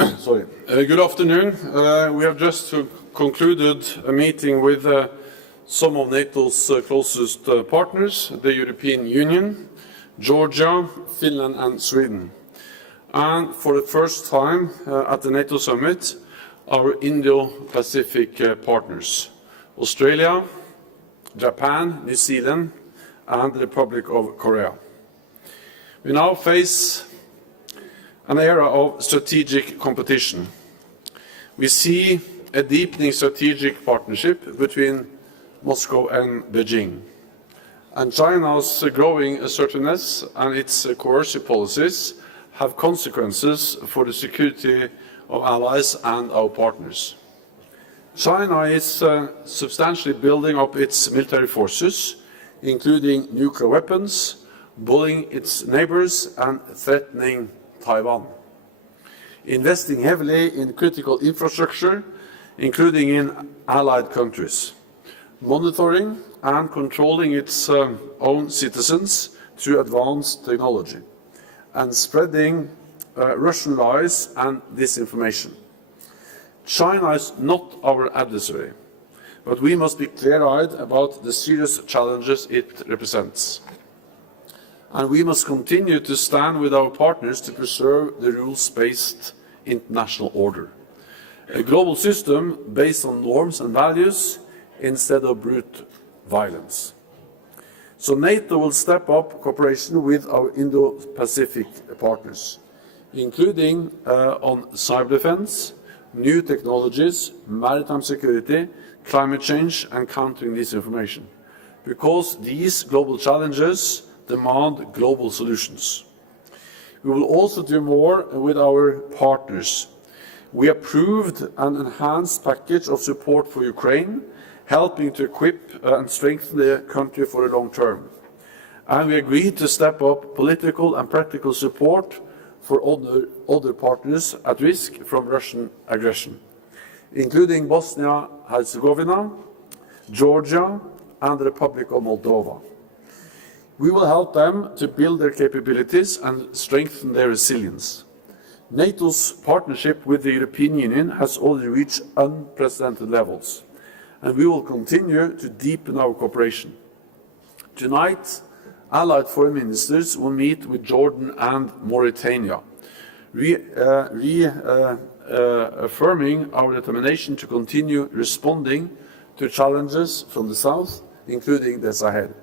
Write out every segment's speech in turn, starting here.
Sorry. Good afternoon. We have just concluded a meeting with some of NATO's closest partners, the European Union, Georgia, Finland and Sweden. And for the first time at the NATO summit, our Indo-Pacific partners, Australia, Japan, New Zealand and the Republic of Korea. We now face an era of strategic competition. We see a deepening strategic partnership between Moscow and Beijing. And China's growing assertiveness and its coercive policies have consequences for the security of allies and our partners. China is substantially building up its military forces, including nuclear weapons, bullying its neighbors and threatening Taiwan. Investing heavily in critical infrastructure, including in allied countries. Monitoring and controlling its own citizens through advanced technology. And spreading Russian lies and disinformation. China is not our adversary, but we must be clear-eyed about the serious challenges it represents. And we must continue to stand with our partners to preserve the rules-based international order. A global system based on norms and values instead of brute violence. So NATO will step up cooperation with our Indo-Pacific partners, including on cyber defense, new technologies, maritime security, climate change and countering disinformation, because these global challenges demand global solutions. We will also do more with our partners. We approved an enhanced package of support for Ukraine, helping to equip and strengthen the country for the long term. And we agreed to step up political and practical support for other partners at risk from Russian aggression, including Bosnia-Herzegovina, Georgia and the Republic of Moldova. We will help them to build their capabilities and strengthen their resilience. NATO's partnership with the European Union has already reached unprecedented levels, and we will continue to deepen our cooperation. Tonight, Allied foreign ministers will meet with Jordan and Mauritania, affirming our determination to continue responding to challenges from the south, including the Sahel.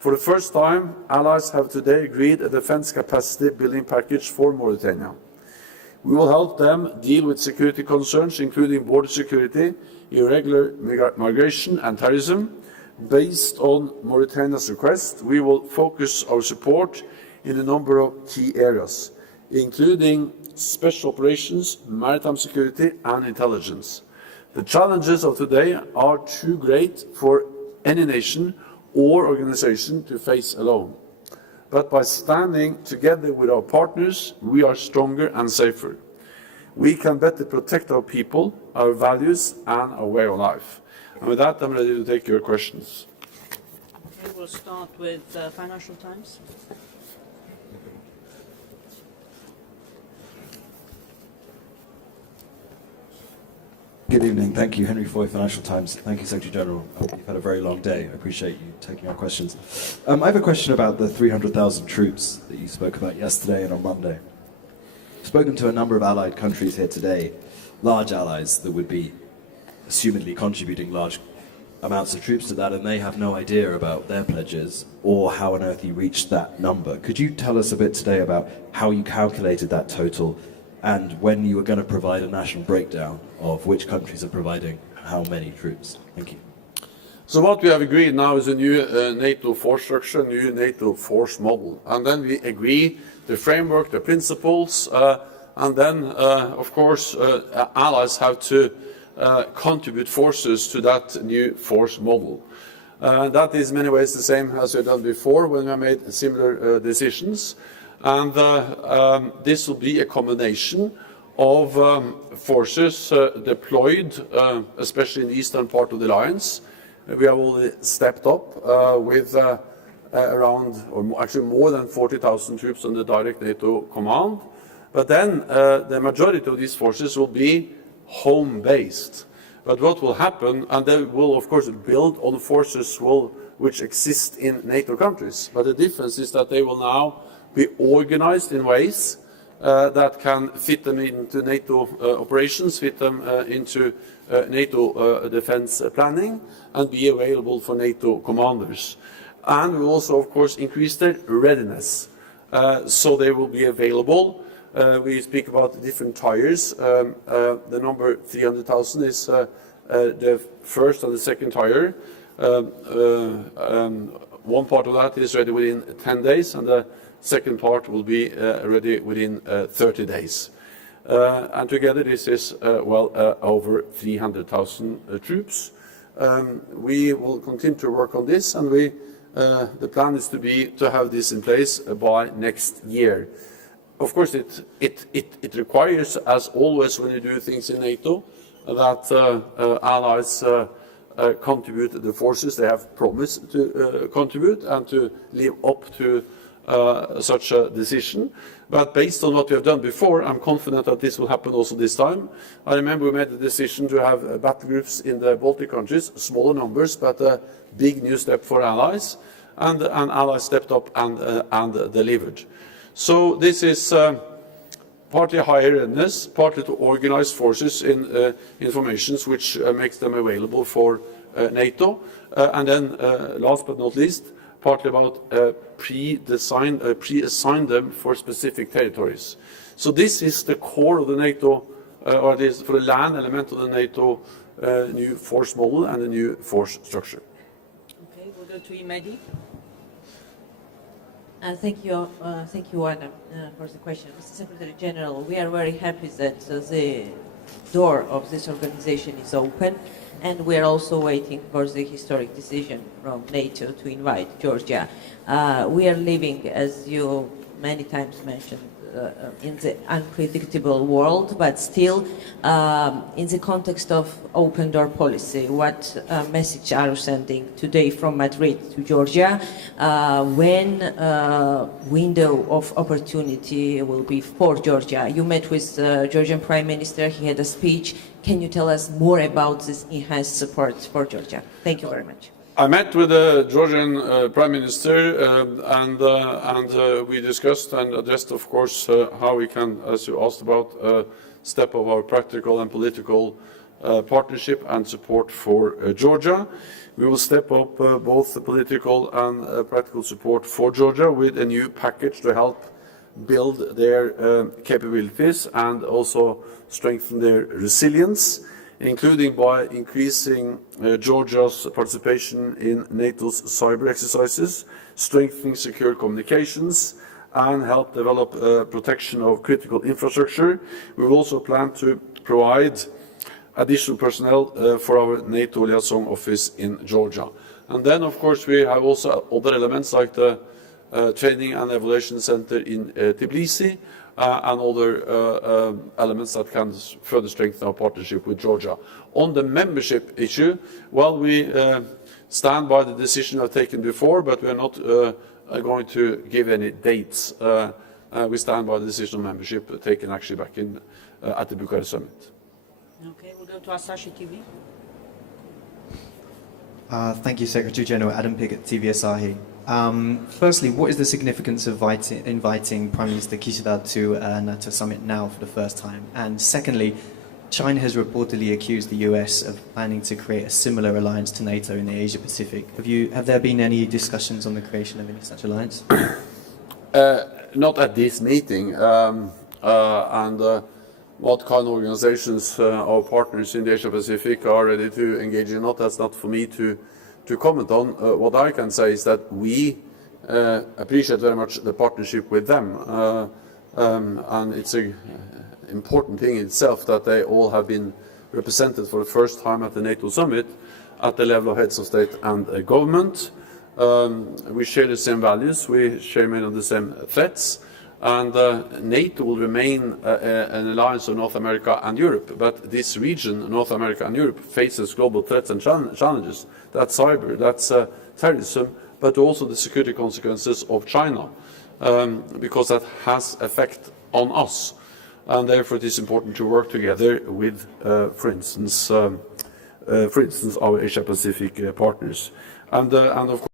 For the first time, allies have today agreed a defense capacity building package for Mauritania. We will help them deal with security concerns, including border security, irregular migration and terrorism. Based on Mauritania's request, we will focus our support in a number of key areas, including special operations, maritime security and intelligence. The challenges of today are too great for any nation or organization to face alone. But by standing together with our partners, we are stronger and safer. We can better protect our people, our values and our way of life. And with that, I'm ready to take your questions. Okay, we'll start with Financial Times. Good evening. Thank you, Henry Foy, Financial Times. Thank you, Secretary General. You've had a very long day. I appreciate you taking our questions. I have a question about the 300,000 troops that you spoke about yesterday and on Monday. I've spoken to a number of allied countries here today, large allies that would be assumedly contributing large amounts of troops to that, and they have no idea about their pledges or how on earth you reached that number. Could you tell us a bit today about how you calculated that total and when you were going to provide a national breakdown of which countries are providing how many troops? Thank you. So what we have agreed now is a new NATO force structure, new NATO force model. And then we agree the framework, the principles, and then, of course, allies have to contribute forces to that new force model. That is in many ways the same as we've done before when we made similar decisions. And this will be a combination of forces deployed, especially in the eastern part of the alliance. We have already stepped up with around, or actually more than 40,000 troops under direct NATO command. But then the majority of these forces will be home-based. But what will happen, and they will of course build on forces which exist in NATO countries, but the difference is that they will now be organized in ways that can fit them into NATO operations, fit them into NATO defense planning, and be available for NATO commanders. And we will also, of course, increase their readiness. So they will be available. We speak about different tiers. The number 300,000 is the first and the second tier. One part of that is ready within 10 days, and the second part will be ready within 30 days. And together this is over 300,000 troops. We will continue to work on this, and the plan is to have this in place by next year. Of course, it requires, as always when you do things in NATO, that allies contribute the forces they have promised to contribute and to live up to such a decision. But based on what we have done before, I'm confident that this will happen also this time. I remember we made the decision to have battle groups in the Baltic countries, smaller numbers, but a big new step for allies, and allies stepped up and delivered. So this is partly higher readiness, partly to organize forces in informations which makes them available for NATO, and then last but not least, partly about pre-assign them for specific territories. So this is the core of the NATO, or this for the land element of the NATO new force model and the new force structure. Okay, we'll go to Imedi. Thank you, Anna, for the question. Mr. Secretary General, we are very happy that the door of this organization is open, and we are also waiting for the historic decision from NATO to invite Georgia. We are living, as you many times mentioned, in the unpredictable world, but still in the context of open door policy. What message are you sending today from Madrid to Georgia? When window of opportunity will be for Georgia? You met with Georgian Prime Minister, he had a speech. Can you tell us more about this enhanced support for Georgia? Thank you very much. I met with the Georgian Prime Minister and we discussed and addressed, of course, how we can, as you asked about, step of our practical and political partnership and support for Georgia. We will step up both the political and practical support for Georgia with a new package to help build their capabilities and also strengthen their resilience, including by increasing Georgia's participation in NATO's cyber exercises, strengthening secure communications, and help develop protection of critical infrastructure. We will also plan to provide additional personnel for our NATO liaison office in Georgia. And then, of course, we have also other elements like the training and evaluation center in Tbilisi, and other elements that can further strengthen our partnership with Georgia. On the membership issue, well, we stand by the decision we have taken before, but we are not going to give any dates. We stand by the decision on membership taken actually back in at the Bucharest summit. Okay, we'll go to Asahi TV. Thank you, Secretary General. Adam Pigg at TV Asahi. Firstly, what is the significance of inviting Prime Minister Kishida to a NATO summit now for the first time? And secondly, China has reportedly accused the US of planning to create a similar alliance to NATO in the Asia-Pacific. Have there been any discussions on the creation of any such alliance? Not at this meeting. What kind of organizations our partners in the Asia-Pacific are ready to engage in, that's not for me to comment on. What I can say is that we appreciate very much the partnership with them, and it's an important thing in itself that they all have been represented for the first time at the NATO summit at the level of heads of state and government. We share the same values, we share many of the same threats, and NATO will remain an alliance of North America and Europe, but this region, North America and Europe, faces global threats and challenges. That's cyber, that's terrorism, but also the security consequences of China, because that has effect on us. and therefore it is important to work together with, for instance, our Asia-Pacific partners. And of course,